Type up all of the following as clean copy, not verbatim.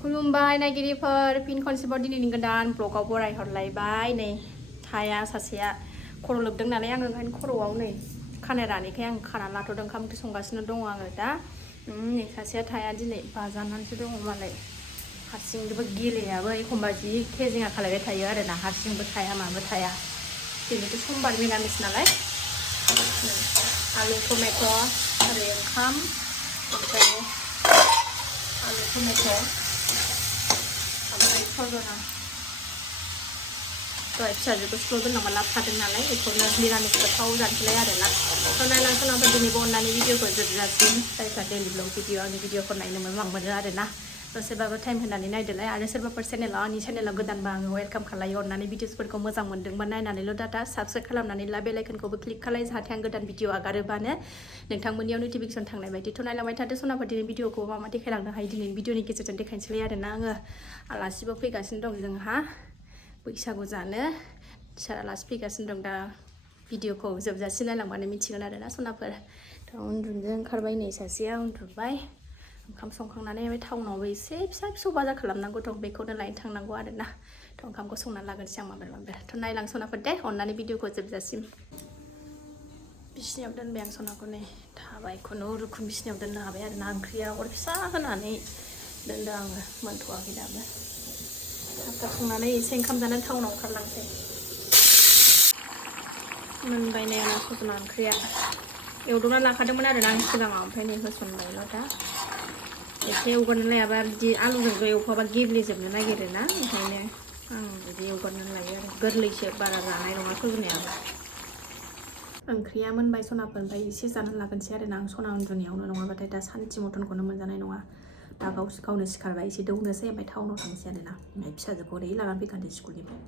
खुलुमबाय नायगिरिफोर फिन खनसेबाव दिनैनि गोदान ब्लगाव बरायहरलायबाय नै थाया सासेया खर' लोबदों नालाय आङो ओंखायनो खर'आव नै खानाय रानैखाय आं खानानै लाथ'दों ओंखाम ओंख्रि संगासिनो दङ आङो दा नै सासेया थाया दिनै बाजानानैसो दङ मालाय हारसिंबो गेलेयाबो एखमबा जि खेजिङा खालायबाय थायो आरोना हारसिंबो थाया माबो थाया दिनैथ' समबार मिरामिस नालाय आलु टमेट' ओरै ओंखाम ओमफ्राय आलु टमेट' ओमफ्राय सजना दहाय फिसाजोखौ स्कुलाव दोनलांबा लाबोफादों नालाय बेखौनो निरामिस गोथाव जानोसैलाय आरोना थ' नायलांसोनांबा दिनैबो अननानै भिडिअखौ जोबजासिम जायफ्रा दैलि ब्लग भिडिअ आंनि भिडिअखौ नायनो मोजां मोनो आरोना दसेबाबो टाइम होनानै नायदोलाय आरो सोरबाफोर आंनि चेनेलाव गोदानबा आङो वेलकाम खालायो अननानै भिडिअसफोरखौ मोजां मोन्दोंबा नायनानैल' डाटा साबस्क्राइब खालामनानै ला बेल आइकनखौबो क्लिक खालाय जाहाथे आं गोदान भिडिअ आगारोबानो नोंथांमोननियाव नटिफिकेसन थांनाय बायदिथ' नायलांबाय थादो सनाफोर दिनै भिडिअखौ मा देखायलांनो हायो दिनैनि भिडिअनि गेजेरजों देखायनोसैलाय आरोना आङो आलासिबो फैगासिनो दं जोंहा बैसागु जानो आलासि फैगासिनो दं दा भिडिअखौ जोबजासिम नायलांबानो मिथिगोन आरोना सनाफोर थ' उन्दुनो ओंखारबाय नै सासेया उन्दुबाय ओंखाम संखांनानै ओमफ्राय टाउनावबो एसे फिसा फिसौ बाजार खालामनांगौ दं बेखौनो लायनो थांनांगौ आरोना थ' ओंखामखौ संनानै लागोनसै आं माबार थ' नायलां सनाफोर दे अननानै भिडिअखौ जोबजासिम बिसिनायाव दोनबाय आं सनाखौ नै थाबाय खुनुरुखुम बिसिनायाव दोननो हाबाय आरोना ओंख्रिया अर फिसा होनानै दोनदों आङो मोनथ'वाखै दाबो थाब जाखांनानै एसे ओंखाम जानानै टाउनाव ओंखारलांसै मोनबाय नै आंना सजना ओंख्रिया एवदबना लाखादोंमोन आरोना आं सिगाङाव ओमफ्राय नै होसनबायल' दा एसे एवगारनानै लायाबा बिदि आलुजों ज' एवफाबा गेब्लेजोबनो नागिरो ना ओंखायनो आं बिदि एवगारनानै लायो आरो गोरलैसो बारा जानाय नङा सजनायाबो ओंख्रिया मोनबाय सनाफोर ओमफ्राय एसे जानानै लागोनसै आरोना आं सना उन्दुनायावनो नङाबाथाय दा सानथि मटनखौनो मोनजानाय नङा दा गावनो सिखारबाय एसे दौनोसै ओमफ्राय टाउनाव थांसै आरोना ओमफ्राय फिसाजोखौ ओरै लानानै फैखानोसै स्कुलनिफ्राय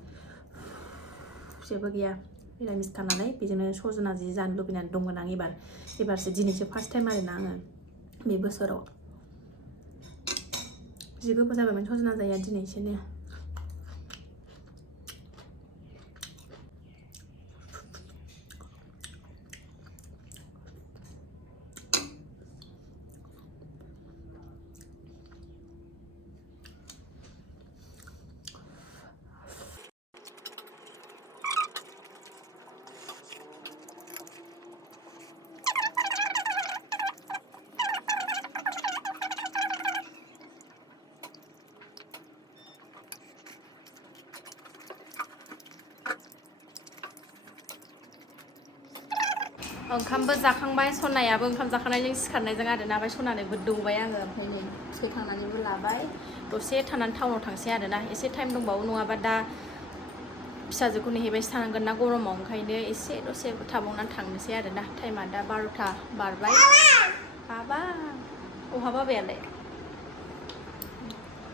जेबो गैया निरामिस खानानै बेजोंनो सजना जि जानो लुबैनानै दंमोन आं एबारसो दिनैसो फार्स्ट टाइम आरोना आङो बे बोसोराव जि गोबाव जाबायमोन सजना जाया दिनैसोनो ओंखामबो जाखांबाय सनायाबो ओंखाम जाखांनायजों सिखारनायजों आरोना ओमफ्राय सनानोबो दौबाय आङो ओमफ्राय नै थुखैखांनानैबो लाबाय दसे थानानै टाउनाव थांसै आरोना एसे टाइम दंबावो नङाबा दा फिसाजोखौ नेहैबायसो थानांगोन ना गरमाव ओंखायनो एसे दसे थाबावनानै थांनोसै आरोना टाइमा दा 12था बारबाय बाबा अहा बाबायालाय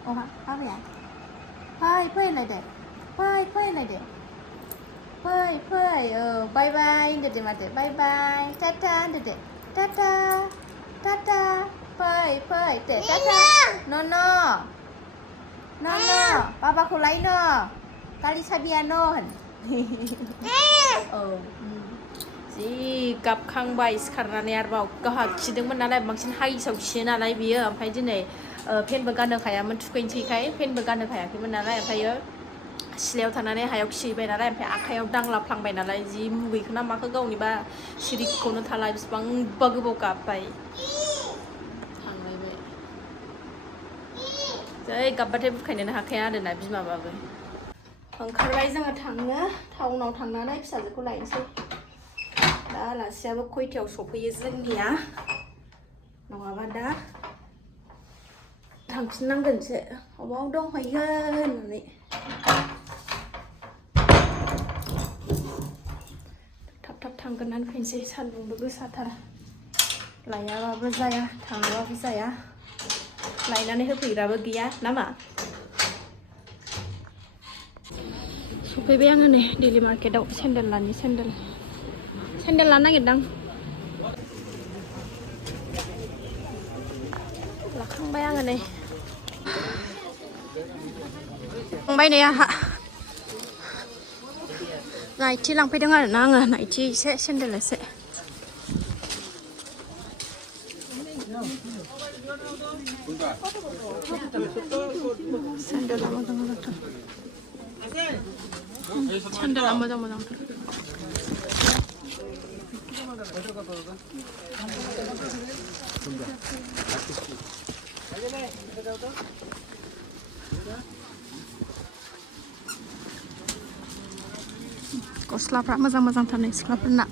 अहा बाबाया फैलायदो फैलायदो फै औ बाय बाय होनदो दे माथो बाय बाय टाटा होनदो दे टाटा फै दे टाटा न' बाबाखौ लायनो गारि साबिया न' होन औ जि गाबखांबाय सिखारनानै आरोबाव गावहा खिदोंमोन नालाय बांसिन हाइसआव खियो नालाय बियो ओमफ्राय दिनै फेनबो गाननो हायामोन थुखैनोसैखाय फेनबो गाननो हायाखैमोन नालाय ओमफ्रायो सिलायाव थानानै हायाव खिहैबाय नालाय ओमफ्राय आखाइयाव दांलाफ्लांबाय नालाय जि मुगैखो ना माखो गावनिबा सिरिखौनो थाला बिसिबांबा गोबाव गाबबाय थांलायबाय जै गाबबाथाय बुरखायनोनो हाखाया आरोना बिमाबाबो ओंखारबाय जोङो थांनो टाउनाव थांनानै फिसाजोखौ लायनोसै दा आलासियाबो खयथायाव सफैयो जोंनिया नङाबा दा थांफिननांगोनसो अबाव दंहैयो होननानै थाब थांगोननानै फैनोसै सान्दुंबो गोसाथार लायाबाबो जाया थाङाबाबो जाया लायनानै होफैग्राबो गैया नामा सफैबाय आङो नै डेलि मार्केटाव सेन्देल लानो नागिरदां लाखांबाय आङो नै थांबाय नै आंहा नाइटि लांफैदों आरोना आङो नाइटि एसे सेन्देल एसे सेन्देला मोजां मोजांथार सेन्देला मोजां मोजांथार गस्लाफ्रा मोजां मोजांथार नै सिख्लाफोरना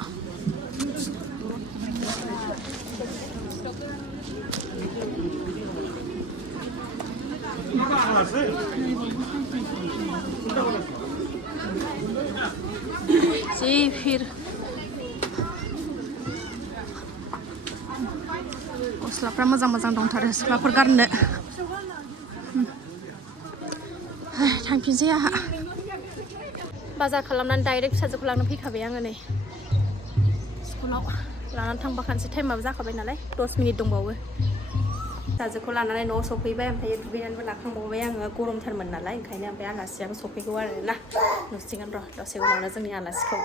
जी फिर गस्लाफ्रा मोजां मोजां दंथारो सिख्लाफोर गाननो थांफिनसै आंहा बाजार खालामनानै डाइरेक्ट फिसाजोखौ लांनो फैखाबाय आङो नै स्कुलाव लानानै थांबाखानोसै टाइमाबो जाखाबाय नालाय 10 मिनिट दंबावो फिसाजोखौ लानानै न'आव सफैबाय ओमफ्राय दुगैनानैबो लाखांबावबाय आङो गरमथारमोन नालाय ओंखायनो ओमफ्राय आलासियाबो सफैगौ आरोना नुसिगोन र' दसे उनावनो जोंनि आलासिखौ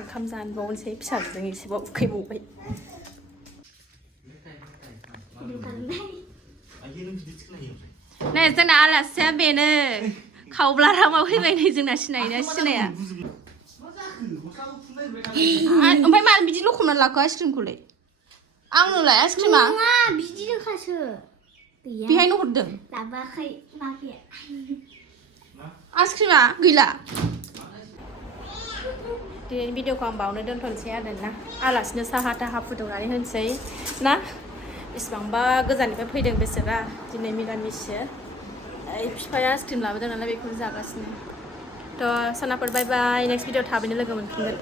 ओंखाम जानोबावनोसै फिसाजोजों एसेबाव उखैबावबाय नै जोंना आलासिया बेनो खावब्लारामाव फैबाय नै जोंना सिनायोना सिनाया ओमफ्राय मानो बिदि लखबनानै लाखो आइसक्रिमखौलाय आंनोलाय आइसक्रिमा नङा बिदिनोखासो बेहायनो हरदों लाबाखै माफिया आइसक्रिमा गैला दिनैनि भिडिअखौ आं बावनो दोनथ'नोसै आरोना आलासिनो साहा थाहा फुदुंनानै होनोसै ना बेसेबांबा गोजाननिफ्राय फैदों बिसोरा दिनै मिरामिससो बिफाया आइसक्रिम लाबोदों नालाय बेखौनो जागासिनो थ' सनाफोर बाय बाय नेक्स्ट भिडिअ थाबैनो लोगो मोनफिनगोन